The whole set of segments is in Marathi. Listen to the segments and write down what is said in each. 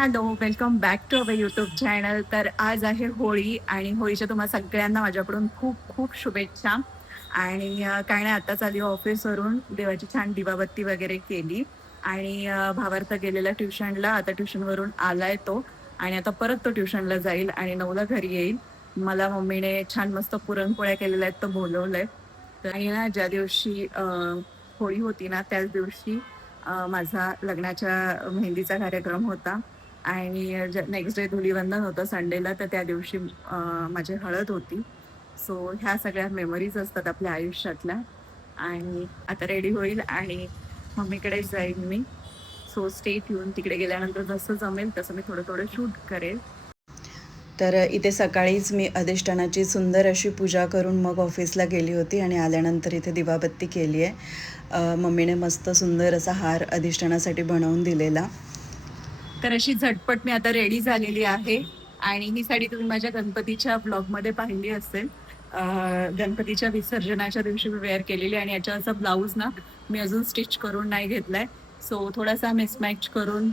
Hello, welcome back to our YouTube channel. तर आज आहे होळी आणि होळीच्या तुम्हाला सगळ्यांना माझ्याकडून खूप खूप शुभेच्छा. आणि काय नाही, आत्ताच आली ऑफिसवरून, देवाची छान दिवाबत्ती वगैरे केली आणि भावार्थ गेलेला ट्युशनला. आता ट्युशनवरून आलाय तो आणि आता परत तो ट्युशनला जाईल आणि 9ला घरी येईल. मला मम्मीने छान मस्त पुरणपोळ्या केलेल्या आहेत, तर बोलवलंय. तर आणि ना ज्या दिवशी होळी होती ना त्याच दिवशी माझा लग्नाच्या मेहंदीचा कार्यक्रम होता आणि नेक्स्ट डे धुलीवंदन होतं संडेला, तर त्या दिवशी माझी हळद होती. सो ह्या सगळ्या मेमरीज असतात आपल्या आयुष्यातल्या. आणि आता रेडी होईल आणि मम्मीकडे जाईन मी. So stay tune. तिकडे गेल्यानंतर जसं जमेल तसं मी थोडं थोडं शूट करेल. तर इथे सकाळीच मी अधिष्ठानाची सुंदर अशी पूजा करून मग ऑफिसला गेली होती आणि आल्यानंतर इथे दिवाबत्ती केली आहे. मम्मीने मस्त सुंदर असा हार अधिष्ठानासाठी बनवून दिलेला. तर अशी झटपट मी आता रेडी झालेली आहे आणि ही साडी तुम्ही माझ्या गणपतीच्या ब्लॉगमध्ये पाहिली असेल. गणपतीच्या विसर्जनाच्या दिवशी मी वेअर केलेली आणि याच्यावरचा ब्लाऊज ना मी अजून स्टिच करून नाही घेतलाय. सो थोडासा मिसमॅच करून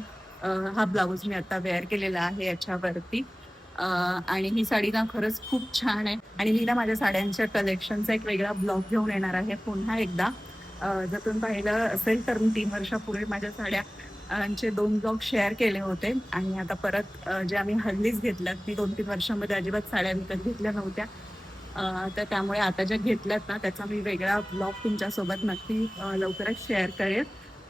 हा ब्लाऊज मी आता वेअर केलेला आहे याच्यावरती. आणि ही साडी ना खरंच खूप छान आहे आणि मी ना माझ्या साड्यांच्या कलेक्शनचा एक वेगळा ब्लॉग घेऊन येणार आहे पुन्हा एकदा. जर तुम्ही पाहिलं असेल तर मी 3 वर्षापूर्वी माझ्या साड्या चे 2 ब्लॉग शेअर केले होते आणि आता परत जे आम्ही हल्लीच घेतल्यात, मी 2-3 वर्षांमध्ये अजिबात साड्या विकत घेतल्या नव्हत्या. तर त्यामुळे आता ज्या घेतल्यात ना त्याचा मी वेगळा ब्लॉग तुमच्यासोबत नक्की लवकरच शेअर करेन.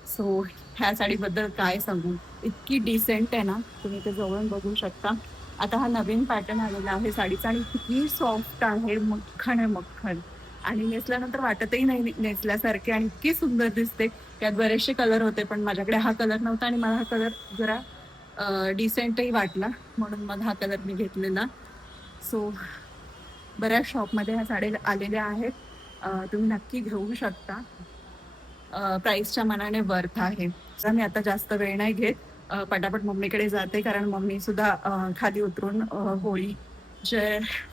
सो ह्या साडीबद्दल काय सांगू, इतकी डिसेंट आहे ना, तुम्ही ते जवळून बघू शकता. आता हा नवीन पॅटर्न आलेला आहे साडीचा आणि किती सॉफ्ट आहे, मख्खन आहे मख्खन. आणि नेसल्यानंतर वाटतही नाही नेसल्यासारखे आणि इतकी सुंदर दिसते. त्यात बरेचसे कलर होते पण माझ्याकडे हा कलर नव्हता आणि मला हा कलर जरा डिसेंटही वाटला, म्हणून मग हा कलर मी घेतलेला. सो बऱ्याच शॉपमध्ये ह्या साड्या आलेल्या आहेत. तुम्ही नक्की घेऊ शकता. प्राईसच्या मानाने वर्थ आहे. तर मी आता जास्त वेळ नाही घेत. पटापट मम्मीकडे जाते कारण मम्मी सुद्धा खाली उतरून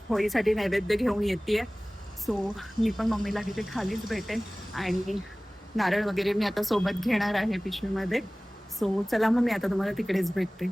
होळीसाठी नैवेद्य घेऊन येतेय. सो मी पण मम्मीला तिथे खालीच भेटेन आणि नारळ वगैरे मी आता सोबत घेणार आहे पिशवीमध्ये. सो चला मग मी आता तुम्हाला तिकडेच भेटते.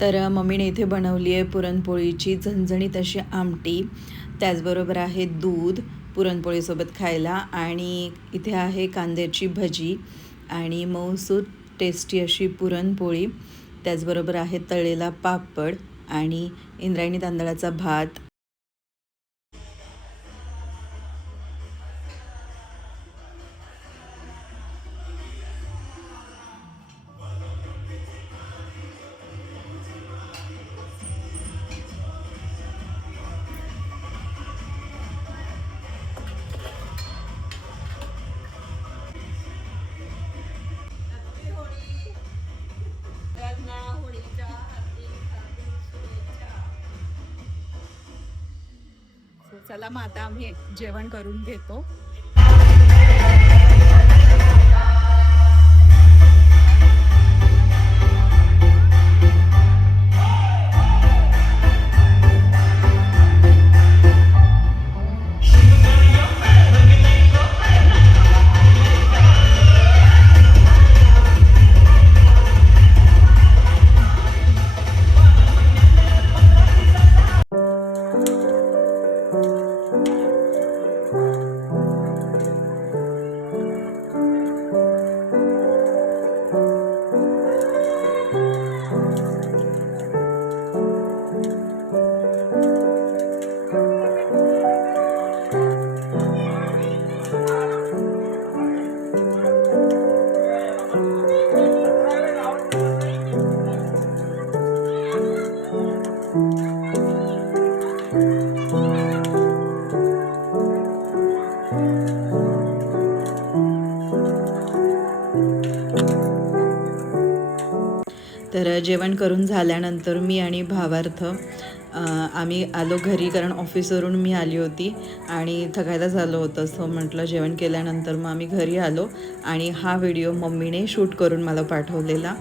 तर मम्मीने इथे बनवली आहे पुरणपोळीची झणझणीत अशी आमटी, त्याचबरोबर आहे दूध पुरणपोळीसोबत खायला, आणि इथे आहे कांद्याची भजी आणि मऊसूत टेस्टी अशी पुरणपोळी, त्याचबरोबर आहे तळलेला पापड आणि इंद्रायणी तांदळाचा भात. चला मग आता आम्ही जेवण करून घेतो. तर जेवण करून झाल्यानंतर मी आणि भावार्थ आम्ही आलो घरी, कारण ऑफिसवरून मी आली होती आणि थकायला झालं होतं. सो म्हटलं जेवण केल्यानंतर मग आम्ही घरी आलो आणि हा व्हिडिओ मम्मीने शूट करून मला पाठवलेला.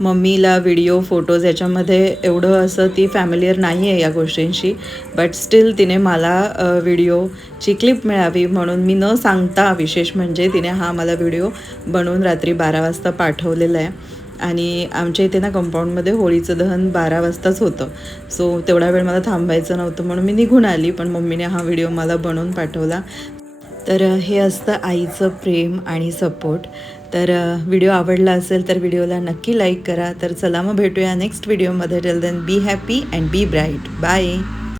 मम्मीला व्हिडिओ फोटोज याच्यामध्ये एवढं असं ती फॅमिलियर नाही आहे या गोष्टींशी, बट स्टील तिने मला व्हिडिओची क्लिप मिळावी म्हणून मी न सांगता, विशेष म्हणजे तिने हा मला व्हिडिओ बनवून रात्री 12 वाजता पाठवलेला आहे. आणि आमच्या इथे ना कंपाऊंडमध्ये होळीचं दहन 12 वाजताच होतं. सो तेवढा वेळ मला थांबायचं नव्हतं म्हणून मी निघून आली, पण मम्मीने हा व्हिडिओ मला बनवून पाठवला. तर हे असतं आईचं प्रेम आणि सपोर्ट. तर व्हिडिओ आवडला असेल तर व्हिडिओला नक्की लाईक करा. तर चला मग भेटूया नेक्स्ट व्हिडिओमध्ये. Till then be happy and be bright. Bye.